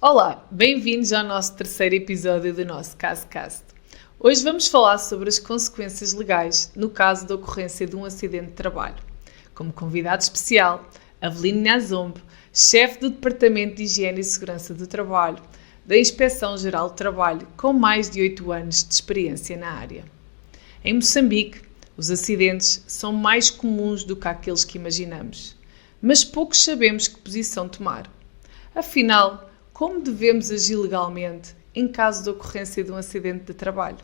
Olá, bem-vindos ao nosso terceiro episódio do nosso CasoCast. Hoje vamos falar sobre as consequências legais no caso da ocorrência de um acidente de trabalho. Como convidado especial, Avelino Nhazombo, chefe do Departamento de Higiene e Segurança do Trabalho, da Inspeção-Geral do Trabalho, com mais de 8 anos de experiência na área. Em Moçambique, os acidentes são mais comuns do que aqueles que imaginamos, mas poucos sabemos que posição tomar. Afinal, como devemos agir legalmente em caso de ocorrência de um acidente de trabalho?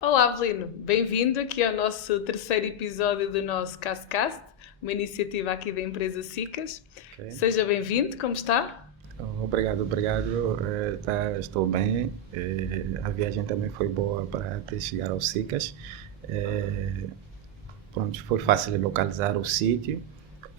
Olá, Avelino. Bem-vindo aqui ao nosso terceiro episódio do nosso CasoCast, uma iniciativa aqui da empresa SICAS. Okay. Seja bem-vindo, como está? Obrigado. Estou bem. A viagem também foi boa para até chegar ao SICAS. Foi fácil de localizar o sítio.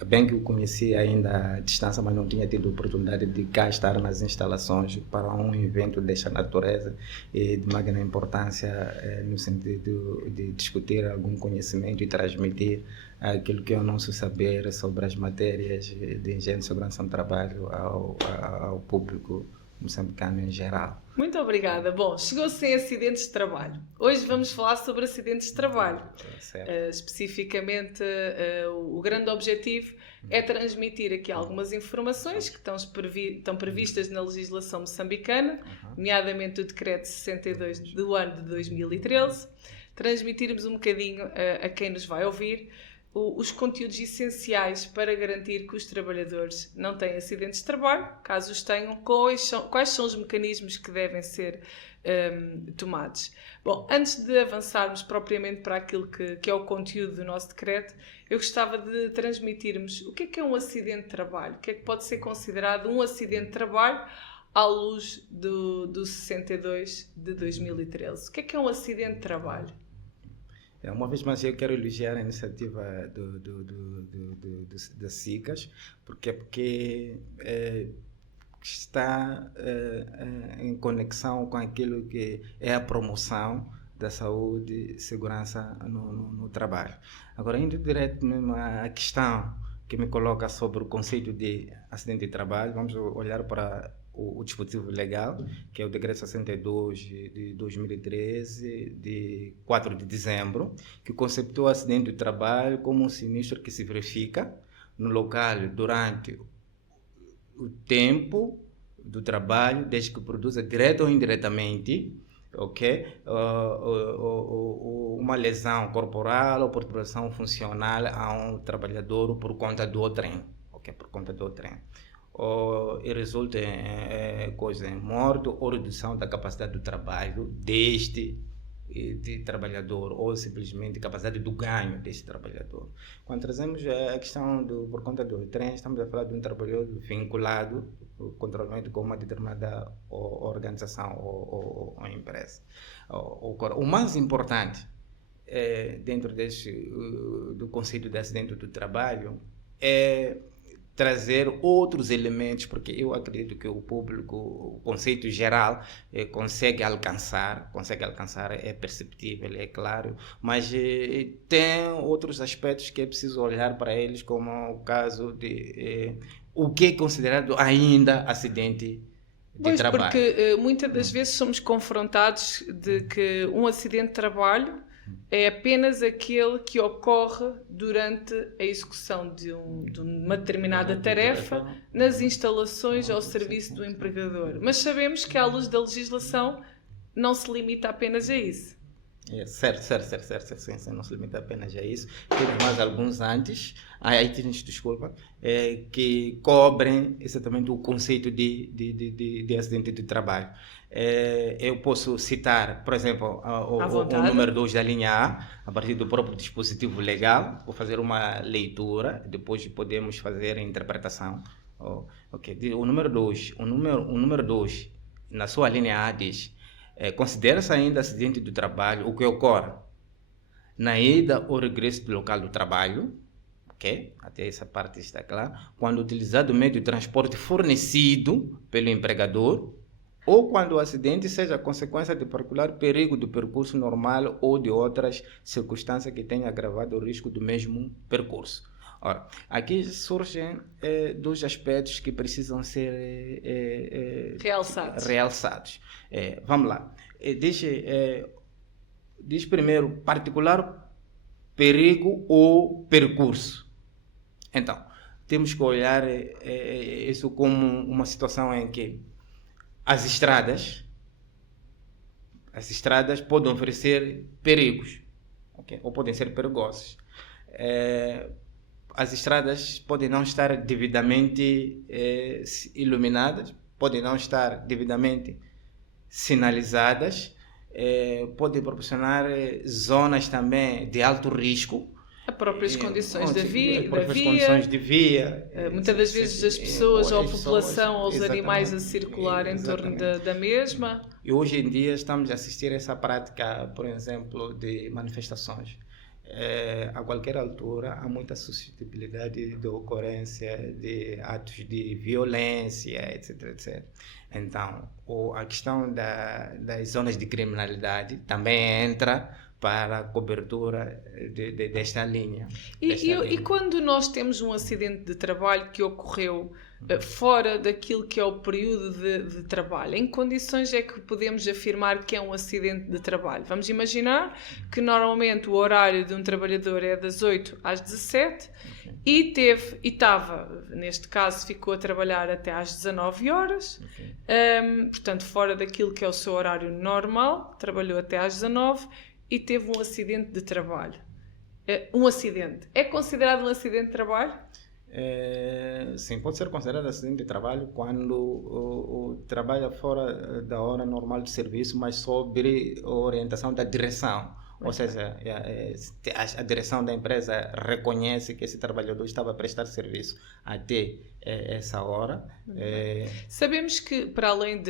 Bem que eu conheci ainda à distância, mas não tinha tido oportunidade de cá estar nas instalações para um evento desta natureza e de magna importância no sentido de discutir algum conhecimento e transmitir aquilo que é o nosso saber sobre as matérias de higiene e segurança no trabalho ao público moçambicano em geral. Muito obrigada. Bom, chegou sem acidentes de trabalho. Hoje vamos falar sobre acidentes de trabalho. Especificamente, o grande objetivo é transmitir aqui algumas informações que estão previstas na legislação moçambicana, nomeadamente o Decreto 62 do ano de 2013, transmitirmos um bocadinho a quem nos vai ouvir os conteúdos essenciais para garantir que os trabalhadores não tenham acidentes de trabalho. Caso os tenham, quais são os mecanismos que devem ser tomados. Bom, antes de avançarmos propriamente para aquilo que é o conteúdo do nosso decreto, eu gostava de transmitirmos o que é um acidente de trabalho, o que é que pode ser considerado um acidente de trabalho à luz do 62 de 2013. O que é um acidente de trabalho? Uma vez mais eu quero elogiar a iniciativa da SICAS, porque está em conexão com aquilo que é a promoção da saúde e segurança no trabalho. Agora, indo direto mesmo à questão que me coloca sobre o conceito de acidente de trabalho, vamos olhar para o dispositivo legal, que é o Decreto 62 de 2013, de 4 de dezembro, que conceptua o acidente de trabalho como um sinistro que se verifica no local durante o tempo do trabalho, desde que produza direta ou indiretamente, uma lesão corporal ou perturbação funcional a um trabalhador por conta do trem, por conta do trem. E resulta em morte ou redução da capacidade do trabalho de trabalhador, ou simplesmente capacidade do ganho deste trabalhador. Quando trazemos a questão por conta do trem, estamos a falar de um trabalhador vinculado controlado com uma determinada organização ou empresa. O mais importante dentro do conceito de acidente do trabalho é trazer outros elementos, porque eu acredito que o público, o conceito geral, consegue alcançar, é perceptível, é claro, mas tem outros aspectos que é preciso olhar para eles, como o caso de o que é considerado ainda acidente de trabalho. Porque muitas das vezes somos confrontados de que um acidente de trabalho é apenas aquele que ocorre durante a execução de uma determinada tarefa nas instalações ao serviço do empregador. Mas sabemos que, à luz da legislação, não se limita apenas a isso. Certo, sim, não se limita apenas a isso. Temos mais alguns antes, desculpa, que cobrem exatamente o conceito de acidente de trabalho. Eu posso citar, por exemplo, o número 2 da linha A partir do próprio dispositivo legal. Vou fazer uma leitura, depois podemos fazer a interpretação. O número 2, o número 2, na sua linha A diz: considera-se ainda acidente do trabalho o que ocorre na ida ou regresso do local do trabalho, até essa parte está clara, quando utilizado o meio de transporte fornecido pelo empregador, ou quando o acidente seja consequência de particular perigo do percurso normal ou de outras circunstâncias que tenham agravado o risco do mesmo percurso. Ora, aqui surgem dois aspectos que precisam ser realçados. Vamos lá. Diz primeiro particular perigo ou percurso. Então, temos que olhar isso como uma situação em que as estradas podem oferecer perigos, okay? Ou podem ser perigosas. As estradas podem não estar devidamente iluminadas, podem não estar devidamente sinalizadas, podem proporcionar zonas também de alto risco. As próprias condições condições de via. Muitas das vezes as pessoas, ou a população, ou os animais a circular em torno da mesma. E hoje em dia estamos a assistir a essa prática, por exemplo, de manifestações. A qualquer altura há muita suscetibilidade de ocorrência de atos de violência, etc, etc. Então, a questão das zonas de criminalidade também entra para a cobertura desta linha. E quando nós temos um acidente de trabalho que ocorreu fora daquilo que é o período de trabalho, em que condições é que podemos afirmar que é um acidente de trabalho? Vamos imaginar que normalmente o horário de um trabalhador é das 8 às 17 e estava, neste caso, ficou a trabalhar até às 19 horas, portanto, fora daquilo que é o seu horário normal, trabalhou até às 19 e teve um acidente de trabalho. Um acidente. É considerado um acidente de trabalho? Sim, pode ser considerado acidente de trabalho quando trabalha fora da hora normal de serviço, mas sob orientação da direção. Ou seja, a direção da empresa reconhece que esse trabalhador estava a prestar serviço até essa hora. Sabemos que, para além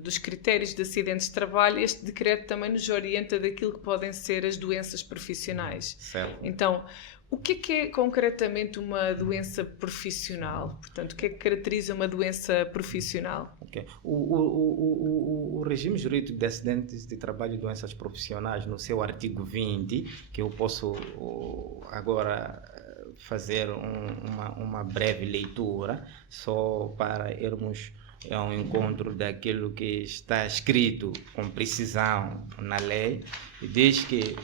dos critérios de acidentes de trabalho, este decreto também nos orienta daquilo que podem ser as doenças profissionais. Certo. Então, o que é concretamente uma doença profissional? Portanto, o que é que caracteriza uma doença profissional? Okay. O regime jurídico de acidentes de trabalho e doenças profissionais, no seu artigo 20, que eu posso agora fazer uma breve leitura, só para irmos ao encontro daquilo que está escrito com precisão na lei, diz que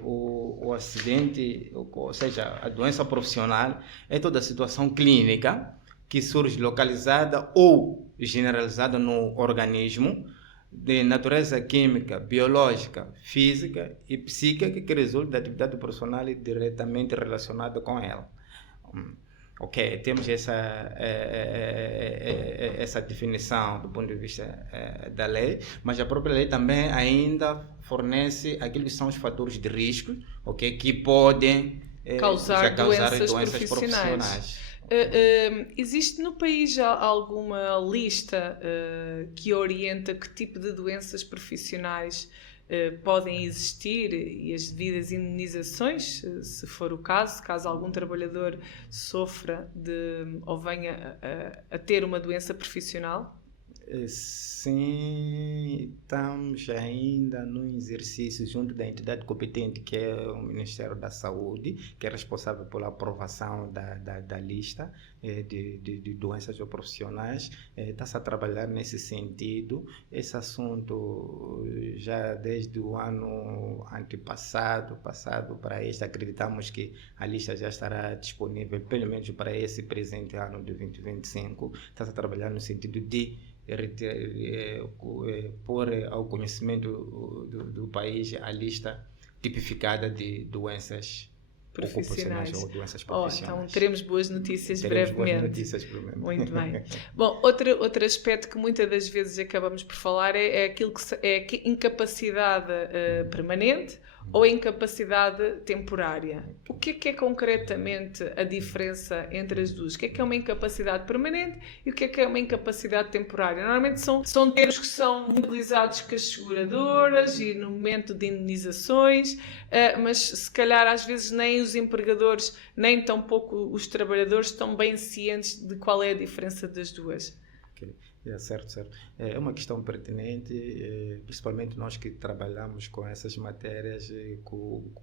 o acidente, ou seja, a doença profissional é toda situação clínica que surge localizada ou generalizada no organismo de natureza química, biológica, física e psíquica que resulta da atividade profissional diretamente relacionada com ela. Ok, temos essa definição do ponto de vista da lei, mas a própria lei também ainda fornece aquilo que são os fatores de risco, okay, que podem causar doenças profissionais. Existe no país alguma lista que orienta que tipo de doenças profissionais podem existir e as devidas indenizações, se for o caso algum trabalhador sofra ou venha a ter uma doença profissional? Sim, estamos ainda no exercício junto da entidade competente, que é o Ministério da Saúde, que é responsável pela aprovação da lista de doenças profissionais. Está-se a trabalhar nesse sentido. Esse assunto já desde o ano antepassado, passado para este, acreditamos que a lista já estará disponível, pelo menos para esse presente ano de 2025. Está-se a trabalhar no sentido de pôr ao conhecimento do país a lista tipificada de doenças profissionais ou doenças profissionais. Então teremos boas notícias brevemente. Boas notícias brevemente. Muito bem. Bom, outro aspecto que muitas das vezes acabamos por falar é aquilo que é incapacidade permanente ou incapacidade temporária. O que é concretamente a diferença entre as duas? O que é uma incapacidade permanente e o que é uma incapacidade temporária? Normalmente são termos que são utilizados com as seguradoras e no momento de indenizações, mas se calhar às vezes nem os empregadores, nem tampouco os trabalhadores estão bem cientes de qual é a diferença das duas. Okay. Certo, certo. É uma questão pertinente, principalmente nós que trabalhamos com essas matérias,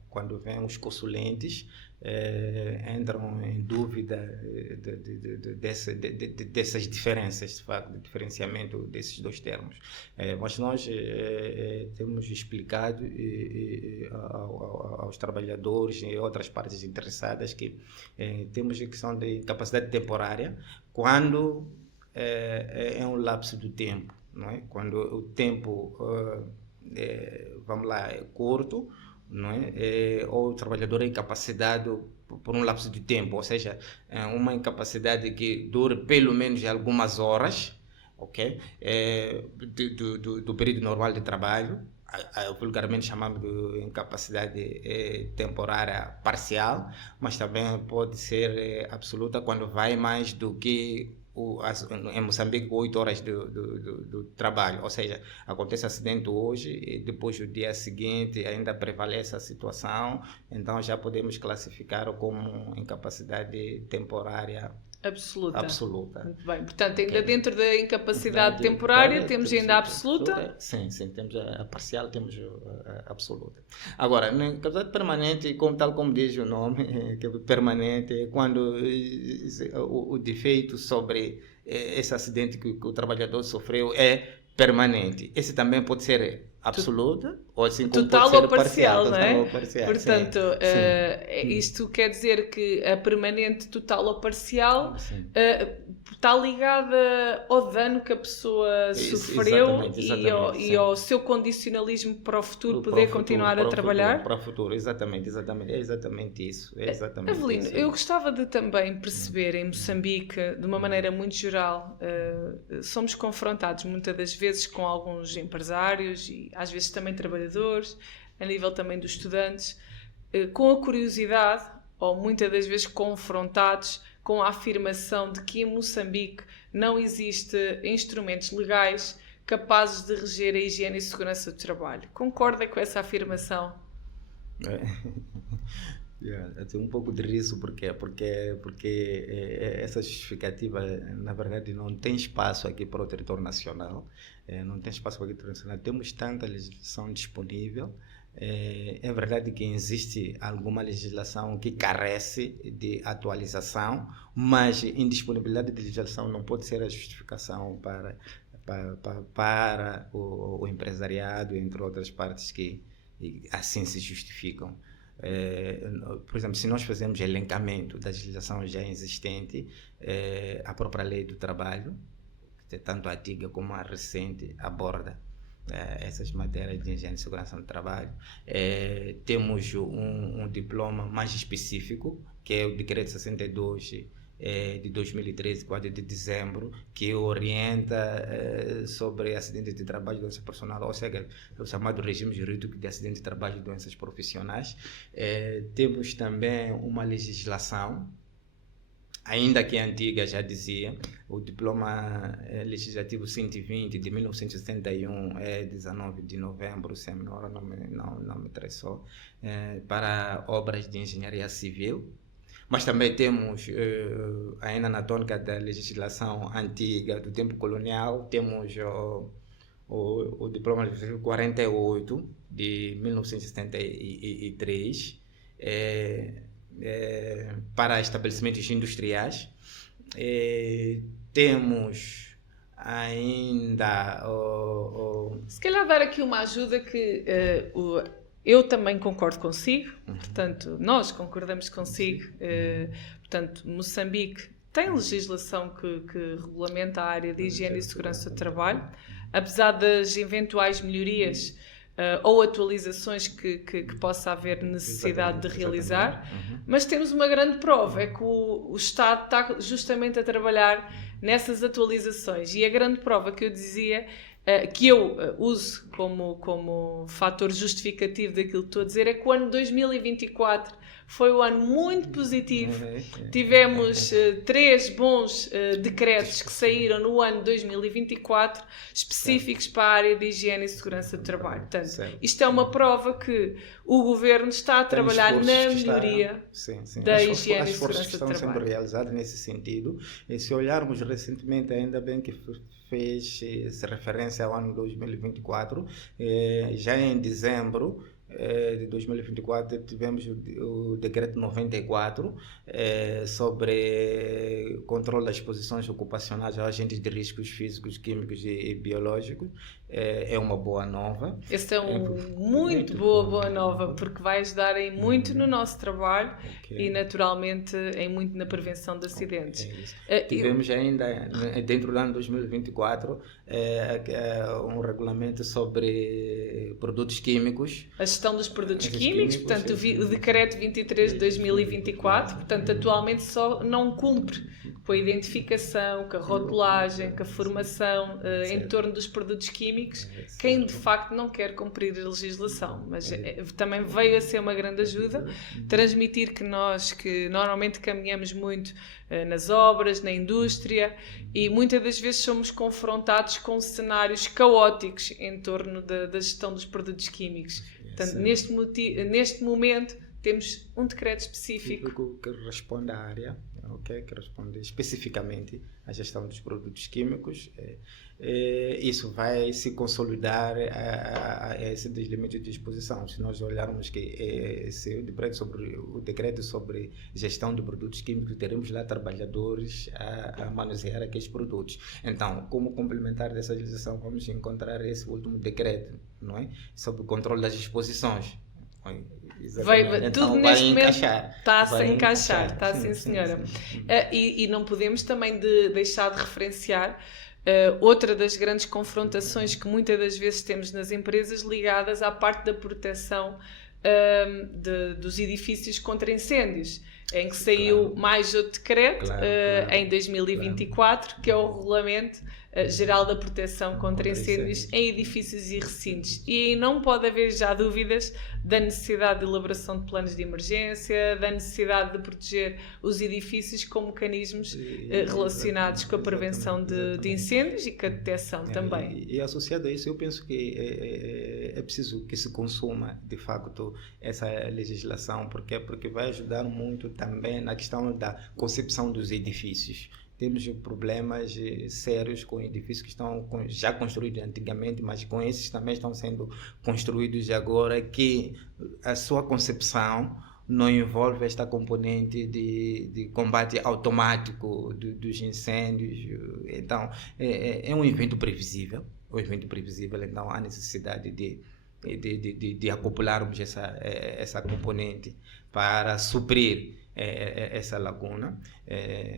quando vêm os consulentes, entram em dúvida dessas diferenças, de facto, de diferenciamento desses dois termos. Mas nós temos explicado aos trabalhadores e outras partes interessadas que temos a questão de incapacidade temporária quando é um lapso do tempo, não é? Quando o tempo, vamos lá, é curto, não é? Ou o trabalhador é incapacitado por um lapso de tempo, ou seja, uma incapacidade que dure pelo menos algumas horas, ok? Do período normal de trabalho, vulgarmente chamamos de incapacidade temporária parcial, mas também pode ser absoluta quando vai mais do que em Moçambique 8 horas do trabalho, ou seja, acontece acidente hoje e depois o dia seguinte ainda prevalece a situação, então já podemos classificar como incapacidade temporária absoluta. Muito bem, portanto ainda dentro da incapacidade temporária temos ainda a absoluta? Sim, temos a parcial, temos a absoluta. Agora, na incapacidade permanente, tal como diz o nome, que é permanente, é quando o defeito sobre esse acidente que o trabalhador sofreu é permanente. Esse também pode ser absoluta ou assim como total pode ser ou parcial, não é? Parcial, portanto, isto quer dizer que a permanente, total ou parcial está ligada ao dano que a pessoa sofreu e ao seu condicionalismo para o futuro poder continuar a trabalhar? Para o futuro, exatamente. É exatamente isso. Avelino, eu gostava de também perceber em Moçambique, de uma maneira muito geral, somos confrontados muitas das vezes com alguns empresários e às vezes também trabalhadores, a nível também dos estudantes, com a curiosidade, ou muitas das vezes confrontados com a afirmação de que em Moçambique não existe instrumentos legais capazes de reger a higiene e segurança do trabalho. Concorda com essa afirmação? Eu tenho um pouco de riso porque essa justificativa, na verdade, não tem espaço aqui para o território nacional. Não tem espaço para o território nacional. Temos tanta legislação disponível. É verdade que existe alguma legislação que carece de atualização, mas indisponibilidade de legislação não pode ser a justificação para o empresariado, entre outras partes que assim se justificam. Por exemplo, se nós fazemos elencamento da legislação já existente, a própria lei do trabalho, tanto a antiga como a recente, aborda essas matérias de higiene e segurança no trabalho. Temos um diploma mais específico, que é o Decreto 62 de 2013, 4 de dezembro, que orienta sobre acidentes de trabalho e doença profissional, ou seja, o chamado regime jurídico de acidente de trabalho e doenças profissionais. Temos também uma legislação, ainda que antiga, já dizia, o diploma legislativo 120 de 1971, 19 de novembro, se a memória não me traçou, para obras de engenharia civil. Mas também temos, ainda na tônica da legislação antiga, do tempo colonial, temos o diploma legislativo 48 de 1973, para estabelecimentos industriais. Temos ainda... Se calhar dar aqui uma ajuda que eu também concordo consigo, portanto, nós concordamos consigo. Portanto, Moçambique tem legislação que regulamenta a área de higiene e segurança do trabalho, apesar das eventuais melhorias ou atualizações que possa haver necessidade de realizar, mas temos uma grande prova, é que o Estado está justamente a trabalhar nessas atualizações, e a grande prova que eu dizia, que eu uso como fator justificativo daquilo que estou a dizer, é que o ano 2024 Foi um ano muito positivo. Tivemos 3 bons decretos que saíram no ano 2024, específicos para a área de higiene e segurança do trabalho. Portanto, isto é uma prova que o Governo está a trabalhar na melhoria da higiene e segurança do trabalho. As esforços que estão sendo realizados nesse sentido. E se olharmos recentemente, ainda bem que fez referência ao ano 2024, já em dezembro de 2024 tivemos o decreto 94 sobre controle das exposições ocupacionais a agentes de riscos físicos, químicos e biológicos. É uma boa nova. Esta é muito boa nova, porque vai ajudar em muito no nosso trabalho e naturalmente em muito na prevenção de acidentes. Tivemos ainda dentro do ano 2024 um regulamento sobre produtos químicos. A gestão dos produtos químicos, portanto o decreto 23 de 2024, portanto atualmente só não cumpre com a identificação, com a rotulagem, com a formação em torno dos produtos químicos, quem de facto não quer cumprir a legislação, mas também veio a ser uma grande ajuda, transmitir que nós que normalmente caminhamos muito nas obras, na indústria, e muitas das vezes somos confrontados com cenários caóticos em torno da gestão dos produtos químicos. Portanto, neste momento temos um decreto específico que responde à área, que responde especificamente à gestão dos produtos químicos. Isso vai se consolidar a esse limites de exposição. Se nós olharmos que o decreto sobre gestão de produtos químicos, teremos lá trabalhadores a manusear aqueles produtos. Então, como complementar dessa legislação, vamos encontrar esse último decreto, não é? Sobre o controle das exposições. Tudo neste momento está-se a encaixar, está sim, senhora. Sim. E não podemos também deixar de referenciar outra das grandes confrontações que muitas das vezes temos nas empresas ligadas à parte da proteção dos edifícios contra incêndios, em que saiu mais outro decreto em 2024, que é o Regulamento Geral da Proteção contra Incêndios em Edifícios e Recintos. E aí não pode haver já dúvidas da necessidade de elaboração de planos de emergência, da necessidade de proteger os edifícios com mecanismos relacionados com a prevenção de incêndios e com a detecção também. E associado a isso, eu penso que é preciso que se consuma, de facto, essa legislação, porque vai ajudar muito também na questão da concepção dos edifícios. Temos problemas sérios com edifícios que estão já construídos antigamente, mas com esses também estão sendo construídos agora, que a sua concepção não envolve esta componente de combate automático dos incêndios. Então, é um evento previsível. Então há necessidade de acoplarmos essa componente para suprir essa lacuna.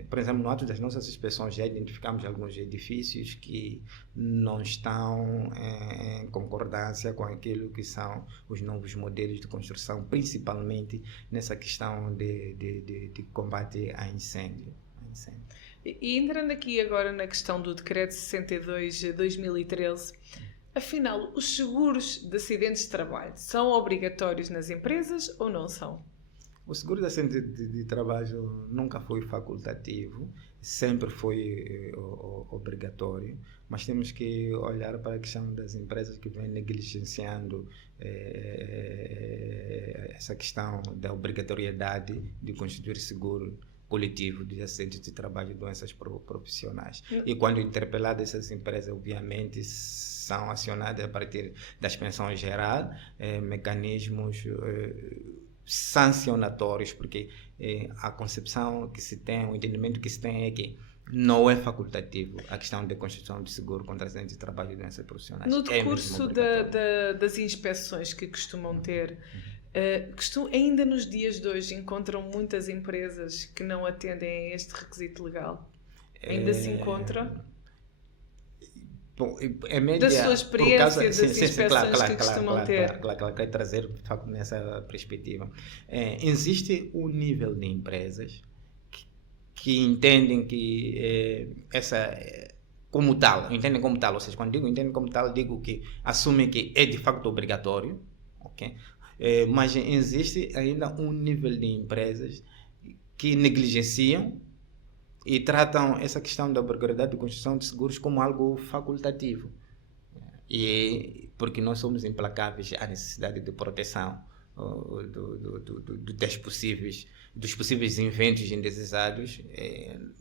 Por exemplo, no ato das nossas inspeções já identificamos alguns edifícios que não estão em concordância com aquilo que são os novos modelos de construção, principalmente nessa questão de combate a incêndio. E entrando aqui agora na questão do Decreto 62 de 2013, afinal, os seguros de acidentes de trabalho são obrigatórios nas empresas ou não são? O seguro de acidente de trabalho nunca foi facultativo, sempre foi obrigatório, mas temos que olhar para a questão das empresas que vêm negligenciando essa questão da obrigatoriedade de constituir seguro coletivo de acidentes de trabalho e doenças profissionais. E quando interpeladas, essas empresas, obviamente, são acionadas a partir das pensões gerais, mecanismos sancionatórios, porque a concepção que se tem, o entendimento que se tem é que não é facultativo a questão da constituição de seguro contra acidentes de trabalho e doenças profissionais. No decurso das inspeções que costumam ter, ainda nos dias de hoje encontram muitas empresas que não atendem a este requisito legal? Ainda se encontra? Bom, média, da sua experiência, das inspeções que costumam ter. Claro, quero trazer, de facto, nessa perspectiva. Existe um nível de empresas que entendem que como tal, ou seja, quando digo entendem como tal, digo que assumem que é de facto obrigatório, ok? Mas existe ainda um nível de empresas que negligenciam e tratam essa questão da obrigatoriedade de construção de seguros como algo facultativo. E porque nós somos implacáveis à necessidade de proteção dos possíveis eventos indesejados,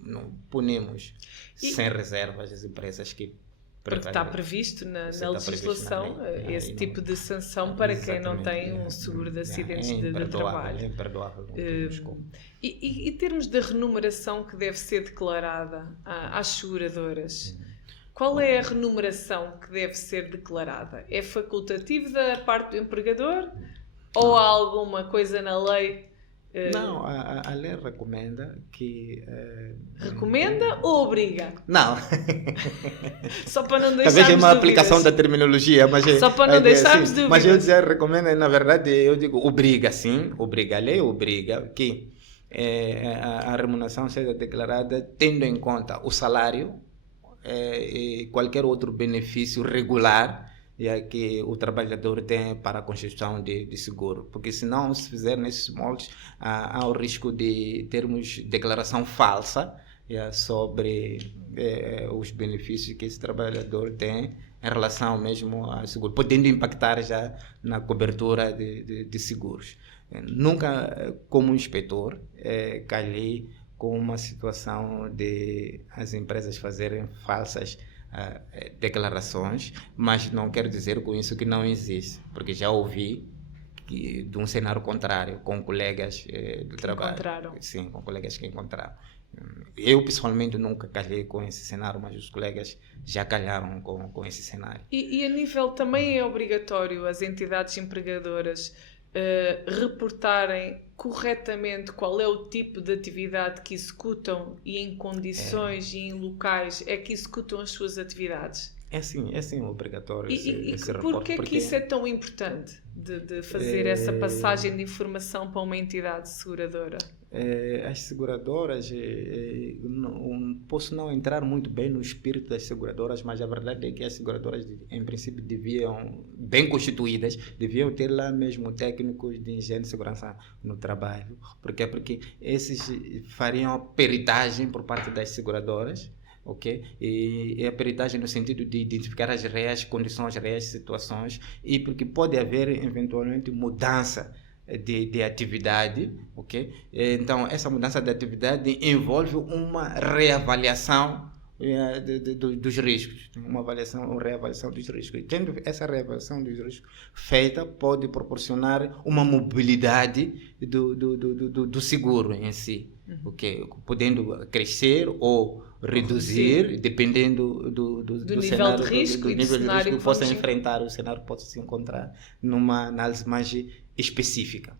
não punimos sem reservas as empresas que... Porque está previsto na legislação esse tipo de sanção para quem não tem um seguro de acidentes de trabalho. É imperdoável. E termos de remuneração que deve ser declarada às seguradoras, qual é a remuneração que deve ser declarada? É facultativo da parte do empregador ou há alguma coisa na lei? Não, a lei recomenda que... Recomenda ou obriga? Não. Só para não deixarmos talvez é uma dúvidas. Aplicação da terminologia, mas... Só para não deixarmos dúvidas. Mas eu dizer recomenda, na verdade, eu digo obriga, sim. A lei obriga que a remuneração seja declarada tendo em conta o salário e qualquer outro benefício regular que o trabalhador tem para a constituição de seguro. Porque senão, se fizer nesses moldes, há o risco de termos declaração falsa sobre os benefícios que esse trabalhador tem em relação mesmo ao seguro, podendo impactar já na cobertura de seguros. Nunca, como inspetor, calhei com uma situação de as empresas fazerem falsas declarações, mas não quero dizer com isso que não existe, porque já ouvi de um cenário contrário com colegas do trabalho. Encontraram. Sim, com colegas que encontraram. Eu pessoalmente nunca calhei com esse cenário, mas os colegas já calharam com esse cenário. E a nível também é obrigatório as entidades empregadoras reportarem corretamente qual é o tipo de atividade que executam e em condições e em locais é que executam as suas atividades? É sim obrigatório esse reporte. Porquê é que isso é tão importante de fazer essa passagem de informação para uma entidade seguradora? As seguradoras, posso não entrar muito bem no espírito das seguradoras, mas a verdade é que as seguradoras, em princípio, bem constituídas, deviam ter lá mesmo técnicos de higiene e segurança no trabalho. Porque esses fariam a peritagem por parte das seguradoras. Okay? E a peritagem no sentido de identificar as reais condições, as reais situações, e porque pode haver eventualmente mudança de atividade, ok? Então essa mudança de atividade envolve uma reavaliação dos riscos, uma reavaliação dos riscos. Tendo essa reavaliação dos riscos feita, pode proporcionar uma mobilidade do seguro em si, okay? Podendo crescer ou reduzir, dependendo do nível cenário, de risco do e do nível de cenário risco que possa enfrentar, o cenário pode se encontrar numa análise mais específica.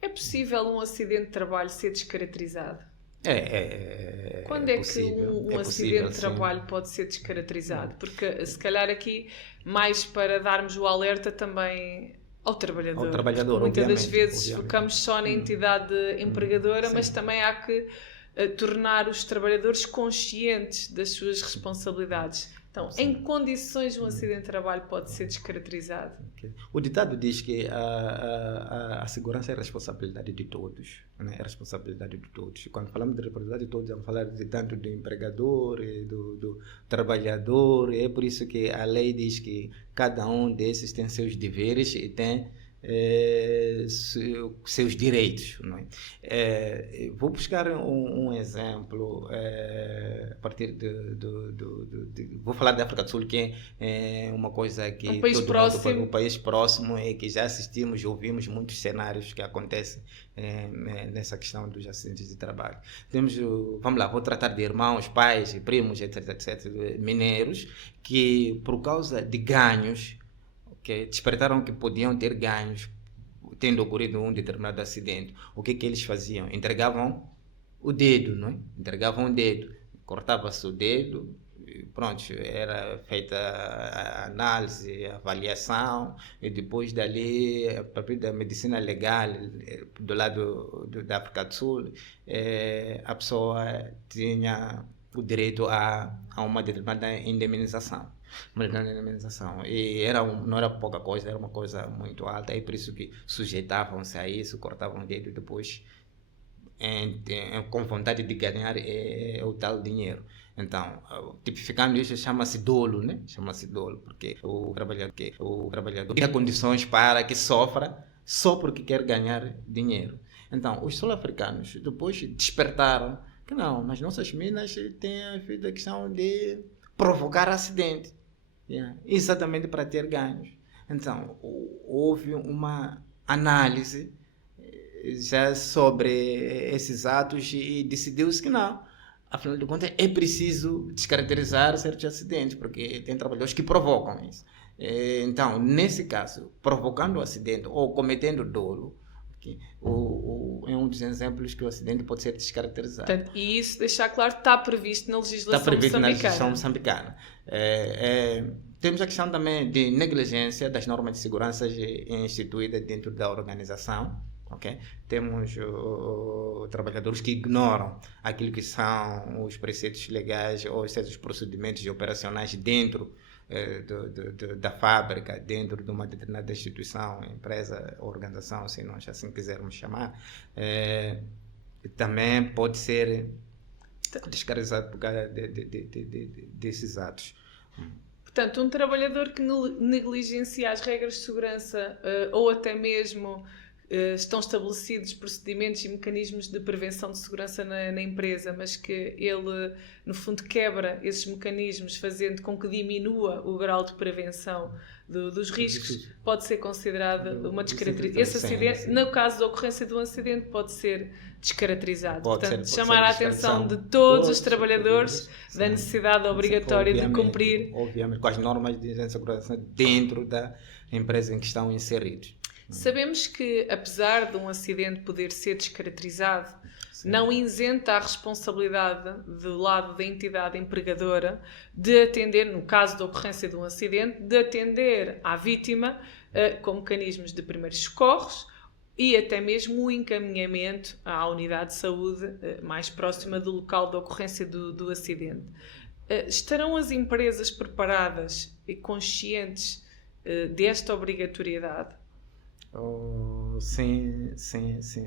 É possível um acidente de trabalho ser descaracterizado? Quando é possível, que um acidente de trabalho pode ser descaracterizado? Porque se calhar aqui, mais para darmos o alerta também ao trabalhador. Muitas das vezes focamos só na entidade empregadora, mas também há que tornar os trabalhadores conscientes das suas responsabilidades. Então, em que condições um acidente de trabalho pode ser descaracterizado? Okay. O ditado diz que a segurança é a responsabilidade de todos. Né? É a responsabilidade de todos. Quando falamos de responsabilidade de todos, vamos falar tanto do empregador e do trabalhador. É por isso que a lei diz que cada um desses tem seus deveres e tem seus direitos. Não é? Vou buscar um exemplo a partir vou falar da África do Sul, que é uma coisa que um país próximo. Um país próximo é que já assistimos e ouvimos muitos cenários que acontecem nessa questão dos acidentes de trabalho. Vamos lá, vou tratar de irmãos, pais, primos, etc, mineiros, que por causa de ganhos, que despertaram que podiam ter ganhos tendo ocorrido um determinado acidente. O que eles faziam? Entregavam o dedo, não é? Entregavam o dedo, cortava-se o dedo, pronto, era feita a análise, a avaliação, e depois dali, a partir da medicina legal do lado da África do Sul, a pessoa tinha o direito a uma determinada indemnização. Uma indemnização. E não era pouca coisa, era uma coisa muito alta, e por isso que sujeitavam-se a isso, cortavam o dedo e depois, com vontade de ganhar o tal dinheiro. Então, tipificando isso, chama-se dolo, né? Chama-se dolo, porque o trabalhador cria condições para que sofra só porque quer ganhar dinheiro. Então, os sul-africanos depois despertaram que não, nas nossas minas tem a questão de provocar acidente, exatamente para ter ganhos. Então, houve uma análise já sobre esses atos e decidiu-se que não. Afinal de contas, é preciso descaracterizar certos acidentes, porque tem trabalhadores que provocam isso. Então, nesse caso, provocando o acidente ou cometendo dolo, é um dos exemplos que o acidente pode ser descaracterizado. Portanto, e isso, deixar claro, está previsto na legislação moçambicana. Temos a questão também de negligência das normas de segurança instituídas dentro da organização. Okay? Temos trabalhadores que ignoram aquilo que são os preceitos legais ou os procedimentos operacionais dentro da fábrica, dentro de uma determinada instituição, empresa, organização, se nós assim quisermos chamar. Também pode ser descaracterizado por causa desses atos. Portanto, um trabalhador que negligencia as regras de segurança ou até mesmo estão estabelecidos procedimentos e mecanismos de prevenção de segurança na empresa, mas que ele, no fundo, quebra esses mecanismos, fazendo com que diminua o grau de prevenção dos riscos, pode ser considerado uma descaracterização. Esse acidente, no caso da ocorrência de um acidente, pode ser descaracterizado. Portanto, chamar a atenção de todos os trabalhadores da necessidade obrigatória de cumprir. Obviamente, com as normas de segurança dentro da empresa em que estão inseridos. Sabemos que, apesar de um acidente poder ser descaracterizado, não isenta a responsabilidade do lado da entidade empregadora de atender, no caso da ocorrência de um acidente, de atender à vítima com mecanismos de primeiros socorros e até mesmo o encaminhamento à unidade de saúde mais próxima do local da ocorrência do acidente. Estarão as empresas preparadas e conscientes desta obrigatoriedade? Sim,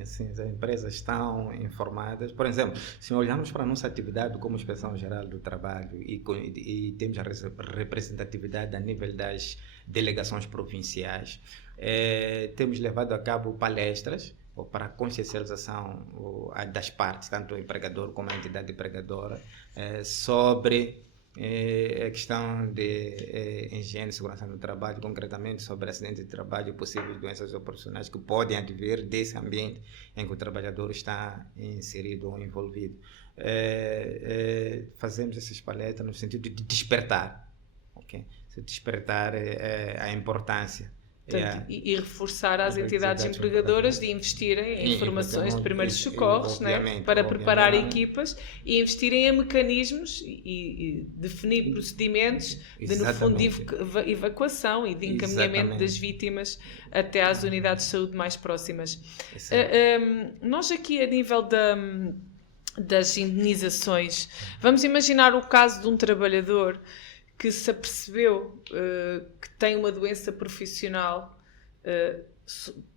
as empresas estão informadas. Por exemplo, se olharmos para a nossa atividade como Inspeção Geral do Trabalho e temos a representatividade a nível das delegações provinciais, temos levado a cabo palestras para a consciencialização das partes, tanto o empregador como a entidade empregadora, sobre a questão de higiene e segurança no trabalho, concretamente sobre acidentes de trabalho e possíveis doenças ocupacionais que podem advir desse ambiente em que o trabalhador está inserido ou envolvido. Fazemos essas palestras no sentido de despertar, okay? Despertar a importância. Portanto, e reforçar as entidades empregadoras de investirem em informações de primeiros socorros, né, para preparar equipas e investirem em mecanismos e definir procedimentos de, no fundo, de evacuação e de encaminhamento das vítimas até às unidades de saúde mais próximas. Nós aqui, a nível das indenizações, vamos imaginar o caso de um trabalhador que se apercebeu que tem uma doença profissional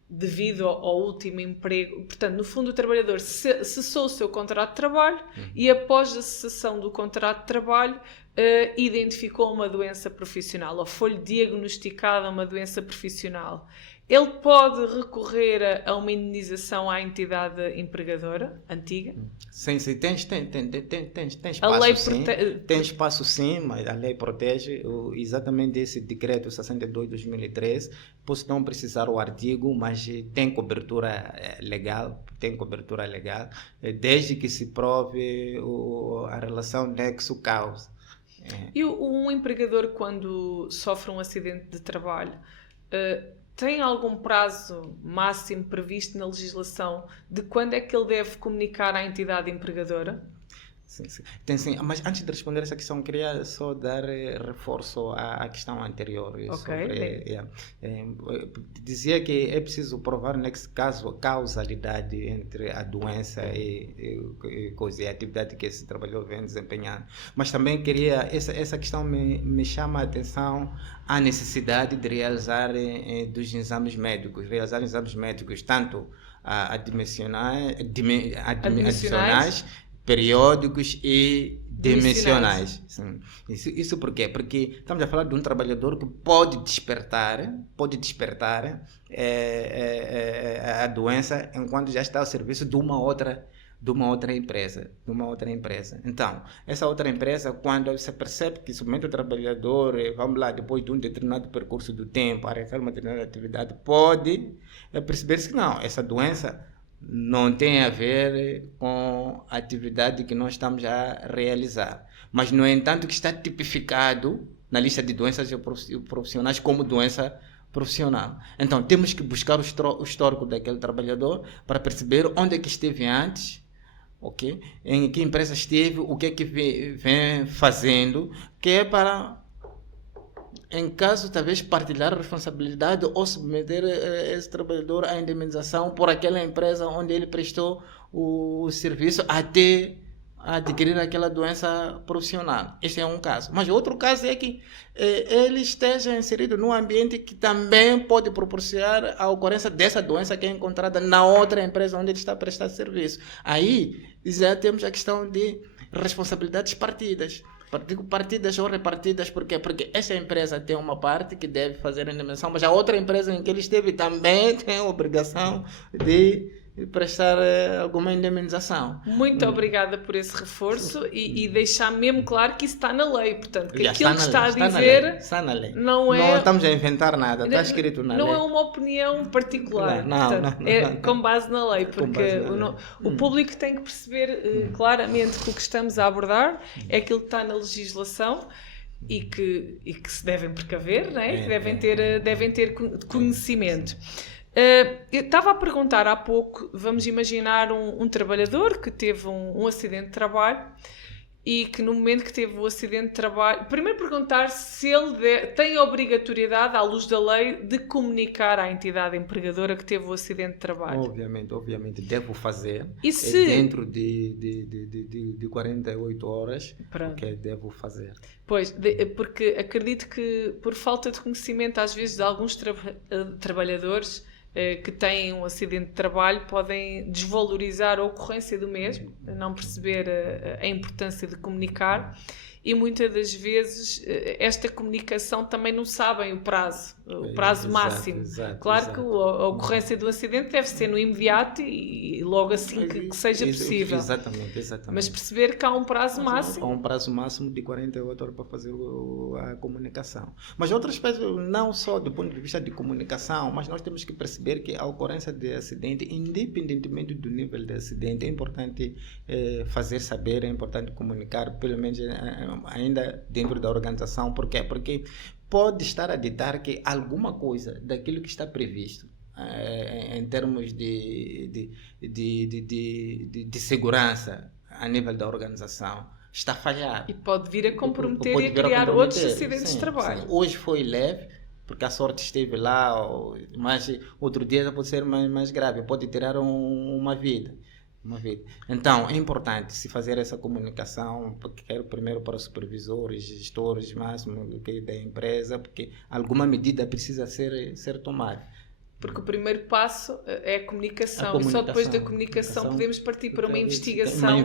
devido ao último emprego. Portanto, no fundo, o trabalhador cessou o seu contrato de trabalho e, após a cessação do contrato de trabalho, identificou uma doença profissional ou foi-lhe diagnosticada uma doença profissional. Ele pode recorrer a uma indenização à entidade empregadora antiga? Sim, tem espaço, sim. Tem espaço, sim, mas a lei protege exatamente esse decreto 62 de 2013. Posso não precisar o artigo, mas tem cobertura legal, desde que se prove a relação nexo-causa. E um empregador, quando sofre um acidente de trabalho, tem algum prazo máximo previsto na legislação de quando é que ele deve comunicar à entidade empregadora? Sim, sim. Tem, sim. Mas antes de responder essa questão, queria só dar reforço à questão anterior. Dizia que é preciso provar, nesse caso, a causalidade entre a doença e a atividade que esse trabalhador vem desempenhando. Mas também queria, essa questão me chama a atenção à necessidade de realizar dos exames médicos, tanto adicionais, periódicos e dimensionais. Isso por quê? Porque estamos a falar de um trabalhador que pode despertar a doença enquanto já está ao serviço de uma outra empresa. Então, essa outra empresa, quando você percebe que somente o trabalhador, vamos lá, depois de um determinado percurso do tempo, a realizar uma determinada atividade, pode perceber-se que não, essa doença não tem a ver com a atividade que nós estamos a realizar. Mas, no entanto, que está tipificado na lista de doenças profissionais como doença profissional. Então, temos que buscar o histórico daquele trabalhador para perceber onde é que esteve antes, okay? Em que empresa esteve, o que é que vem fazendo, que é para, em caso, talvez, partilhar a responsabilidade ou submeter esse trabalhador à indemnização por aquela empresa onde ele prestou o serviço até adquirir aquela doença profissional. Este é um caso. Mas outro caso é que ele esteja inserido num ambiente que também pode proporcionar a ocorrência dessa doença que é encontrada na outra empresa onde ele está prestando serviço. Aí já temos a questão de responsabilidades partidas. Digo partidas ou repartidas, por quê? Porque essa empresa tem uma parte que deve fazer a indemnização, mas a outra empresa em que ele esteve também tem a obrigação de prestar alguma indemnização. Muito obrigada por esse reforço e deixar mesmo claro que isso está na lei, portanto, que aquilo que está a dizer está na lei. Não estamos a inventar nada, está escrito na lei. Não é uma opinião particular, não, é com base na lei, porque o público tem que perceber claramente que o que estamos a abordar é aquilo que está na legislação e que se devem precaver, né? Devem ter conhecimento. Eu estava a perguntar há pouco, vamos imaginar um trabalhador que teve um acidente de trabalho e que no momento que teve o acidente de trabalho, primeiro perguntar se ele tem a obrigatoriedade, à luz da lei, de comunicar à entidade empregadora que teve o acidente de trabalho. Obviamente, devo fazer. E se... dentro de 48 horas, porque devo fazer. Pois, porque acredito que por falta de conhecimento, às vezes, de alguns trabalhadores que têm um acidente de trabalho podem desvalorizar a ocorrência do mesmo, não perceber a importância de comunicar e muitas das vezes esta comunicação também não sabem o prazo máximo. Claro que a ocorrência do acidente deve ser no imediato e logo assim que seja possível. Exatamente. Mas perceber que há um prazo máximo. Há um prazo máximo de 48 horas para fazer a comunicação. Mas outras coisas, não só do ponto de vista de comunicação, mas nós temos que perceber que a ocorrência de acidente, independentemente do nível de acidente, é importante fazer saber, é importante comunicar, pelo menos ainda dentro da organização. Por quê? Porque pode estar a ditar que alguma coisa daquilo que está previsto em termos de segurança a nível da organização está a falhar. E pode vir a comprometer e a criar outros acidentes de trabalho. Sim. Hoje foi leve, porque a sorte esteve lá, mas outro dia pode ser mais grave, pode tirar uma vida. Então, é importante se fazer essa comunicação, quero primeiro para os supervisores, gestores máximo da empresa, porque alguma medida precisa ser tomada. Porque o primeiro passo é a comunicação. E só depois da comunicação podemos partir para uma investigação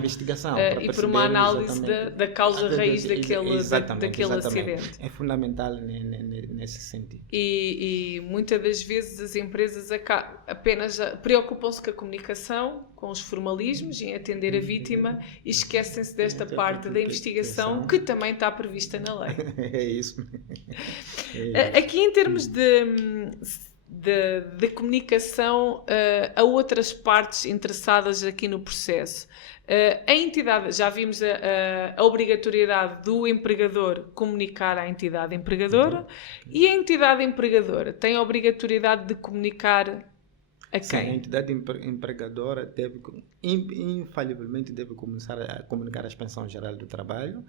e para uma análise da causa raiz daquele acidente. É fundamental nesse sentido. E muitas das vezes as empresas apenas preocupam-se com a comunicação, com os formalismos, em atender a vítima e esquecem-se desta parte da investigação que também está prevista na lei. É isso. Aqui em termos de comunicação a outras partes interessadas aqui no processo. A entidade, já vimos a obrigatoriedade do empregador comunicar à entidade empregadora e a entidade empregadora tem a obrigatoriedade de comunicar Sim, a entidade empregadora infalivelmente deve começar a comunicar à Inspeção Geral do Trabalho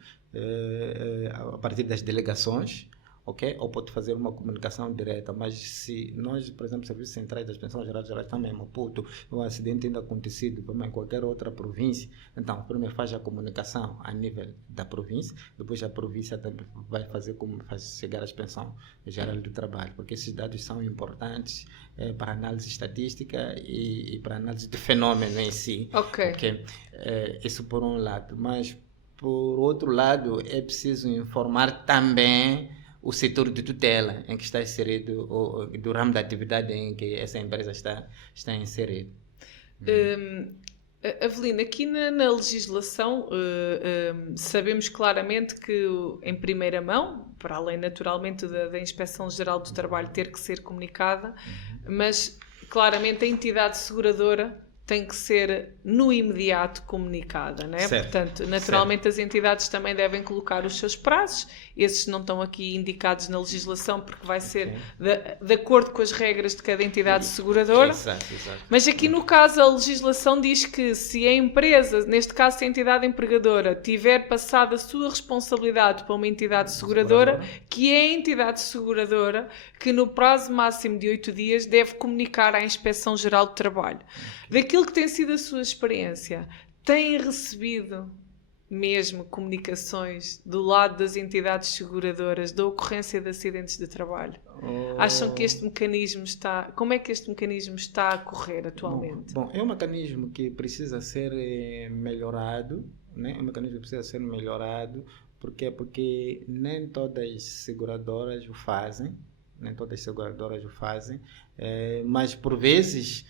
a partir das delegações, ok? Ou pode fazer uma comunicação direta, mas se nós, por exemplo, serviços centrais da Inspeção Geral estamos em Maputo, um acidente ainda acontecido em qualquer outra província, então primeiro faz a comunicação a nível da província, depois a província também vai fazer como faz chegar à Inspeção Geral do Trabalho, porque esses dados são importantes para análise estatística e para análise de fenômeno em si. Ok. Isso por um lado, mas por outro lado é preciso informar também o setor de tutela em que está inserido, do ramo da atividade em que essa empresa está inserida. Avelino, aqui na legislação sabemos claramente que em primeira mão, para além naturalmente da Inspeção Geral do Trabalho ter que ser comunicada, mas claramente a entidade seguradora tem que ser no imediato comunicada, né? Portanto, naturalmente as entidades também devem colocar os seus prazos, esses não estão aqui indicados na legislação porque vai ser de acordo com as regras de cada entidade seguradora. Exato. Mas aqui no caso a legislação diz que se a empresa, neste caso se a entidade empregadora, tiver passado a sua responsabilidade para uma entidade seguradora, que é a entidade seguradora que no prazo máximo de 8 dias deve comunicar à Inspeção Geral do Trabalho. Daquilo que tem sido a sua experiência, tem recebido mesmo comunicações do lado das entidades seguradoras da ocorrência de acidentes de trabalho? Acham que este mecanismo está... Como é que este mecanismo está a correr atualmente? Bom, é um mecanismo que precisa ser melhorado, né? É um mecanismo que precisa ser melhorado, porque nem todas as seguradoras o fazem, mas por vezes,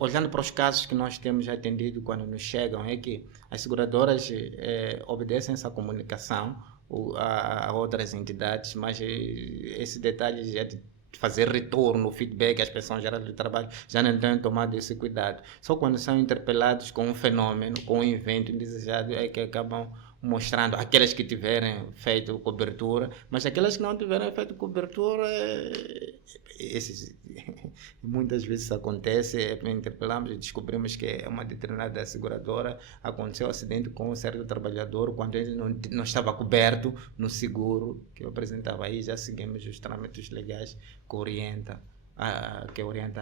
olhando para os casos que nós temos atendido quando nos chegam, é que as seguradoras obedecem essa comunicação a outras entidades, mas esse detalhe de fazer retorno, feedback à Inspeção Geral do Trabalho, já não têm tomado esse cuidado. Só quando são interpelados com um fenômeno, com um evento indesejado, é que acabam mostrando aquelas que tiverem feito cobertura, mas aquelas que não tiverem feito cobertura, muitas vezes acontece, interpelamos e descobrimos que é uma determinada seguradora, aconteceu um acidente com um certo trabalhador, quando ele não estava coberto no seguro que eu apresentava. Aí já seguimos os trâmites legais que orienta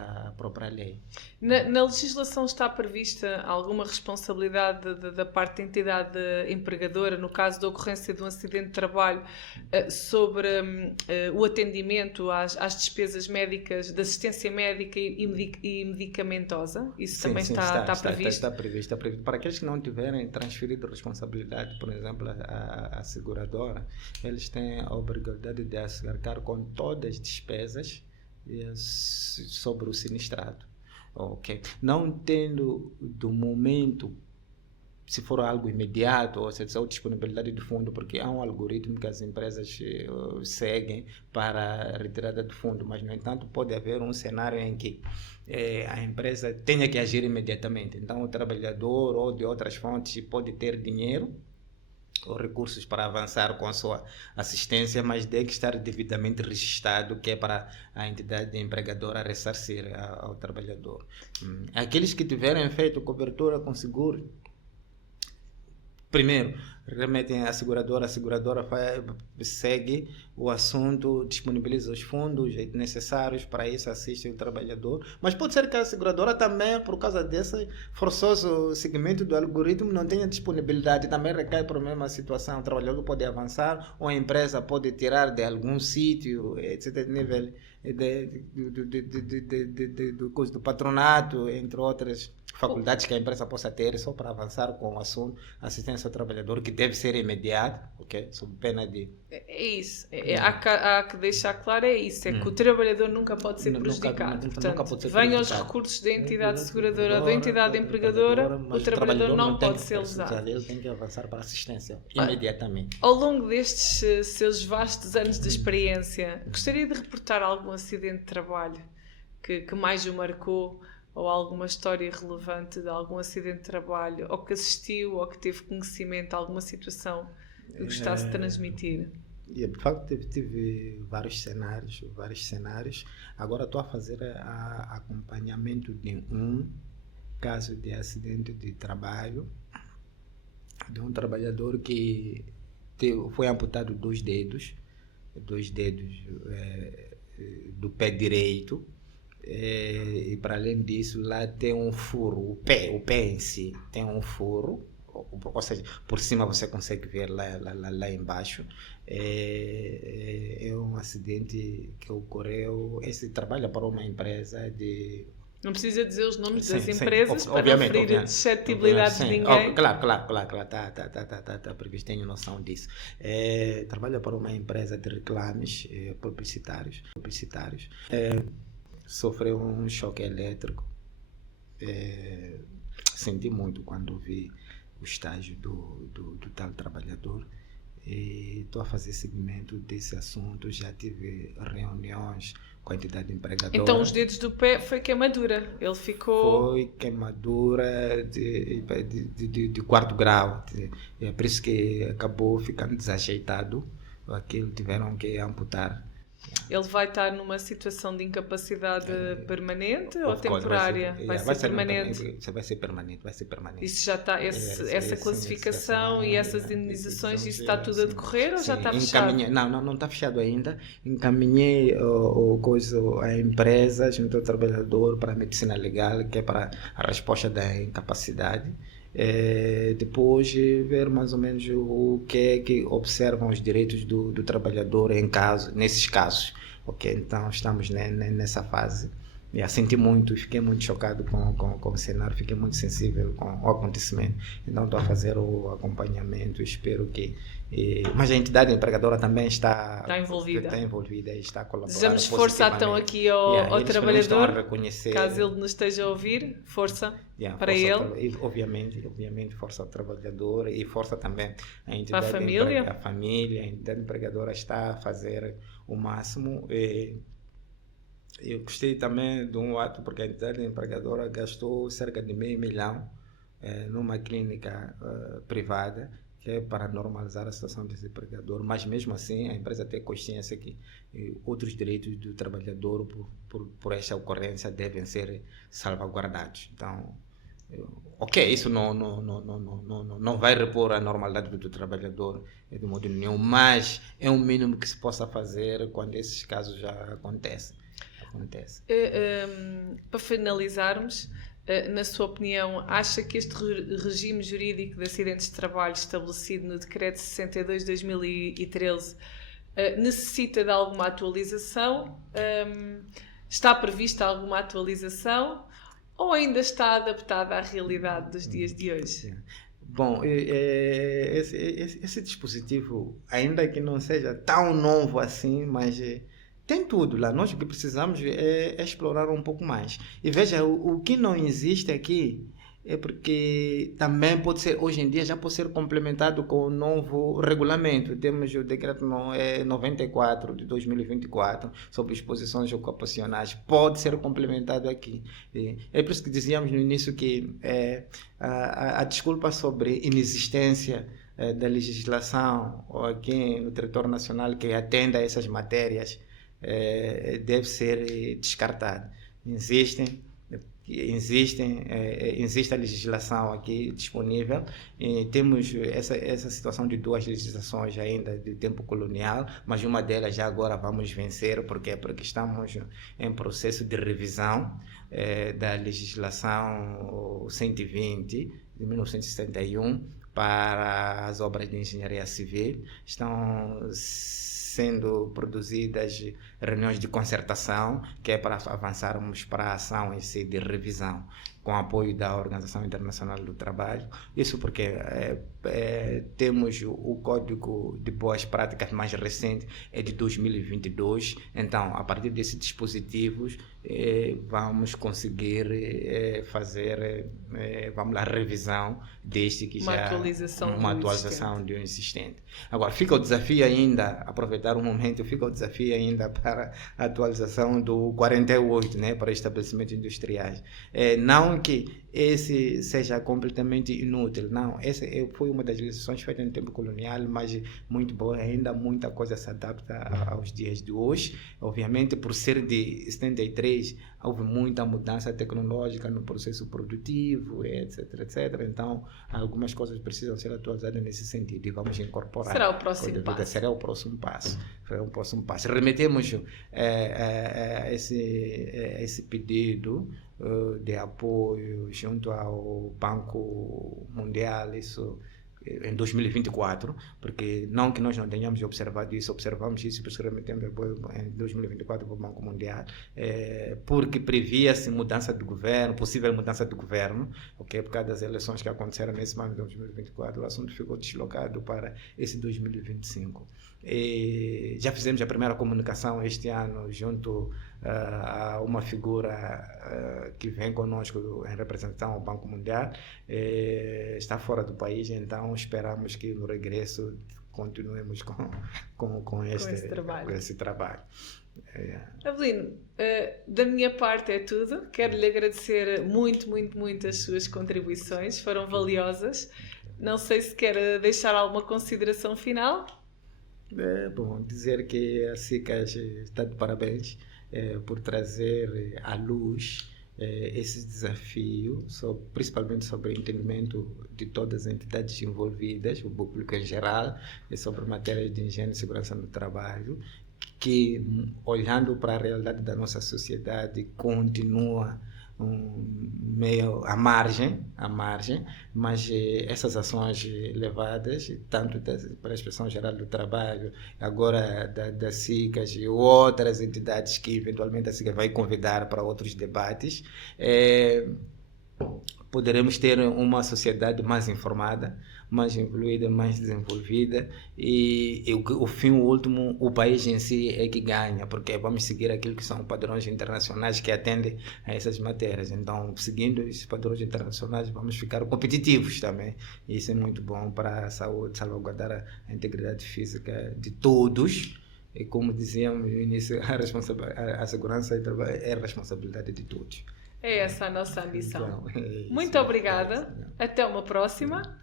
a própria lei. Na legislação está prevista alguma responsabilidade da parte da entidade empregadora, no caso da ocorrência de um acidente de trabalho, sobre o atendimento às despesas médicas, de assistência médica e medicamentosa? Isso também está previsto? Está previsto. Para aqueles que não tiverem transferido responsabilidade, por exemplo, à seguradora, eles têm a obrigatoriedade de se arcar com todas as despesas sobre o sinistrado, ok? Não tendo do momento, se for algo imediato ou se é disponibilidade de fundo, porque há um algoritmo que as empresas seguem para a retirada do fundo, mas no entanto pode haver um cenário em que a empresa tenha que agir imediatamente, então o trabalhador ou de outras fontes pode ter dinheiro ou recursos para avançar com a sua assistência, mas tem que estar devidamente registrado, que é para a entidade empregadora ressarcir ao trabalhador. Aqueles que tiverem feito cobertura com seguro, primeiro, remetem à seguradora, a seguradora segue o assunto, disponibiliza os fundos necessários para isso, assiste o trabalhador. Mas pode ser que a seguradora também, por causa desse forçoso segmento do algoritmo, não tenha disponibilidade, também recai para a mesma situação. O trabalhador pode avançar ou a empresa pode tirar de algum sítio, etc., nível do patronato, entre outras faculdades que a empresa possa ter, só para avançar com o assunto, assistência ao trabalhador, que deve ser imediata, ok? Sob pena de... É isso. Há que deixar claro, é isso. É que o trabalhador nunca pode ser prejudicado. Portanto, venham os recursos da entidade seguradora ou da entidade empregadora, o trabalhador não pode ser lesado. Ele tem que avançar para a assistência imediatamente. Ao longo destes seus vastos anos de experiência, gostaria de reportar algum acidente de trabalho que mais o marcou, ou alguma história relevante de algum acidente de trabalho, ou que assistiu, ou que teve conhecimento de alguma situação que gostasse de transmitir? E, de facto, tive vários cenários. Agora estou a fazer acompanhamento de um caso de acidente de trabalho, de um trabalhador que foi amputado dois dedos do pé direito. E para além disso, lá tem um furo, o pé em si tem um furo, ou seja, por cima você consegue ver lá embaixo. É um acidente que ocorreu. Esse trabalha para uma empresa de... Não precisa dizer os nomes das sim, empresas para não ferir suscetibilidades de ninguém. Claro, está previsto, tenho noção disso. Trabalha para uma empresa de reclames publicitários. Sofreu um choque elétrico. Senti muito quando vi o estágio do tal trabalhador. E estou a fazer seguimento desse assunto. Já tive reuniões com a entidade empregadora. Então os dedos do pé foi queimadura? Ele ficou... Foi queimadura de quarto grau. É por isso que acabou ficando desajeitado. Aquilo tiveram que amputar. Ele vai estar numa situação de incapacidade permanente ou temporária? Vai ser permanente? Vai ser permanente. Isso já está, essa classificação e essas indenizações, isso está tudo a decorrer ou já está fechado? Não está fechado ainda. Encaminhei a empresa junto ao trabalhador para a medicina legal, que é para a resposta da incapacidade. Depois ver mais ou menos o que é que observam os direitos do trabalhador nesses casos. Ok, então estamos nessa fase. Senti muito, fiquei muito chocado com o cenário, fiquei muito sensível com o acontecimento. Então estou a fazer o acompanhamento, espero que... mas a entidade empregadora também está envolvida e está colaborando. Desejamos força então aqui ao trabalhador, a reconhecer, caso ele nos esteja a ouvir, força para ele. Obviamente força ao trabalhador e força também à entidade, a família. A entidade empregadora está a fazer o máximo. Eu gostei também de um ato, porque a entidade empregadora gastou cerca de $500 mil numa clínica privada, que é para normalizar a situação desse empregador, mas mesmo assim a empresa tem consciência que outros direitos do trabalhador por esta ocorrência devem ser salvaguardados. Então, isso não vai repor a normalidade do trabalhador de modo nenhum, mas é o mínimo que se possa fazer quando esses casos já acontecem. Para finalizarmos, na sua opinião, acha que este regime jurídico de acidentes de trabalho estabelecido no Decreto 62 de 2013 necessita de alguma atualização? Está prevista alguma atualização ou ainda está adaptada à realidade dos dias de hoje? Bom, esse dispositivo, ainda que não seja tão novo assim, mas tem tudo lá. Nós o que precisamos é explorar um pouco mais. E veja, o que não existe aqui é porque também pode ser, hoje em dia, já pode ser complementado com o novo regulamento. Temos o decreto 94 de 2024 sobre exposições ocupacionais. Pode ser complementado aqui. É por isso que dizíamos no início que a desculpa sobre inexistência da legislação aqui no território nacional que atenda a essas matérias deve ser descartado. Existe a legislação aqui disponível. Temos essa situação de duas legislações ainda de tempo colonial, mas uma delas já agora vamos vencer, porque estamos em processo de revisão da legislação 120 de 1971 para as obras de engenharia civil. Estão sendo produzidas reuniões de concertação, que é para avançarmos para a ação em si de revisão, com apoio da Organização Internacional do Trabalho. Isso porque temos o Código de Boas Práticas mais recente, é de 2022. Então, a partir desses dispositivos, vamos conseguir fazer a revisão deste que uma atualização de um existente. Agora, fica o desafio ainda, aproveitar um momento, fica o desafio ainda para a atualização do 48, né, para estabelecimentos industriais. Não que esse seja completamente inútil, não. Essa foi uma das legislações feitas no tempo colonial, mas muito boa, ainda muita coisa se adapta aos dias de hoje. Obviamente, por ser de 73, houve muita mudança tecnológica no processo produtivo, etc, etc. Então, algumas coisas precisam ser atualizadas nesse sentido e vamos incorporar. Será o próximo passo. Será o próximo passo. Remetemos esse pedido de apoio junto ao Banco Mundial, isso em 2024, porque não que nós não tenhamos observado isso, observamos isso, por isso remetemos apoio em 2024 para o Banco Mundial, porque previa-se mudança de governo, possível mudança de governo, okay? Por causa das eleições que aconteceram nesse ano de 2024, o assunto ficou deslocado para esse 2025. Já fizemos a primeira comunicação este ano junto a uma figura que vem conosco em representação ao Banco Mundial, está fora do país, então esperamos que no regresso continuemos com esse trabalho. Avelino, da minha parte é tudo. Quero lhe agradecer muito as suas contribuições, foram valiosas. Não sei se quer deixar alguma consideração final. Bom, dizer que a SICAS está de parabéns por trazer à luz esse desafio, principalmente sobre o entendimento de todas as entidades envolvidas, o público em geral, sobre matérias de higiene e segurança no trabalho, que, olhando para a realidade da nossa sociedade, continua meio à margem, mas essas ações levadas, tanto para a Inspeção Geral do Trabalho, agora da SICAS e outras entidades que eventualmente a SICAS vai convidar para outros debates, poderemos ter uma sociedade mais informada, mais evoluída, mais desenvolvida e o fim último, o país em si é que ganha, porque vamos seguir aquilo que são padrões internacionais que atendem a essas matérias. Então, seguindo esses padrões internacionais, vamos ficar competitivos também. E isso é muito bom para a saúde, salvaguardar a integridade física de todos. E como dizíamos no início, a segurança do trabalho é a responsabilidade de todos. É essa a nossa ambição. Então, muito obrigada. Até uma próxima.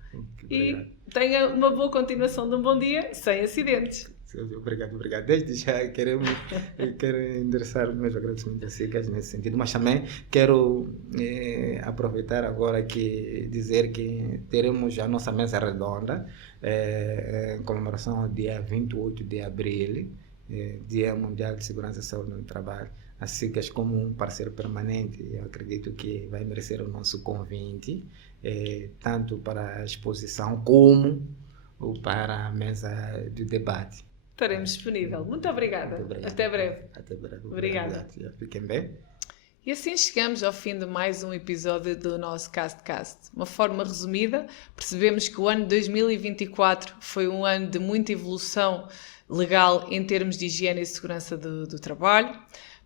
E tenha uma boa continuação de um bom dia, sem acidentes. Obrigado. Desde já quero endereçar meus agradecimentos a SICAS nesse sentido, mas também quero aproveitar agora que dizer que teremos a nossa mesa redonda em comemoração ao dia 28 de abril, Dia Mundial de Segurança e Saúde no Trabalho. A SICAS, como um parceiro permanente, eu acredito que vai merecer o nosso convite, tanto para a exposição como para a mesa de debate. Estaremos disponível. Muito obrigada. Até breve. Obrigada. Fiquem bem. E assim chegamos ao fim de mais um episódio do nosso CastCast. De uma forma resumida, percebemos que o ano de 2024 foi um ano de muita evolução legal em termos de higiene e segurança do trabalho.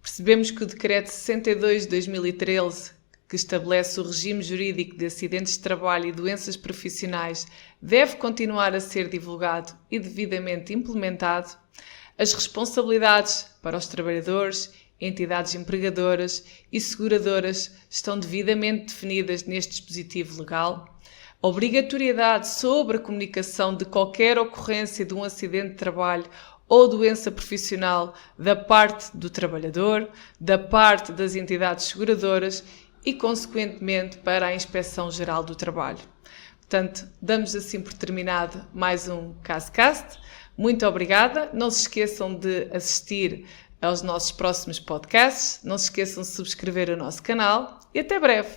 Percebemos que o Decreto 62 de 2013, que estabelece o regime jurídico de acidentes de trabalho e doenças profissionais, deve continuar a ser divulgado e devidamente implementado. As responsabilidades para os trabalhadores, entidades empregadoras e seguradoras estão devidamente definidas neste dispositivo legal. A obrigatoriedade sobre a comunicação de qualquer ocorrência de um acidente de trabalho ou doença profissional da parte do trabalhador, da parte das entidades seguradoras e, consequentemente, para a Inspeção-Geral do Trabalho. Portanto, damos assim por terminado mais um CastCast. Muito obrigada. Não se esqueçam de assistir aos nossos próximos podcasts. Não se esqueçam de subscrever o nosso canal e até breve.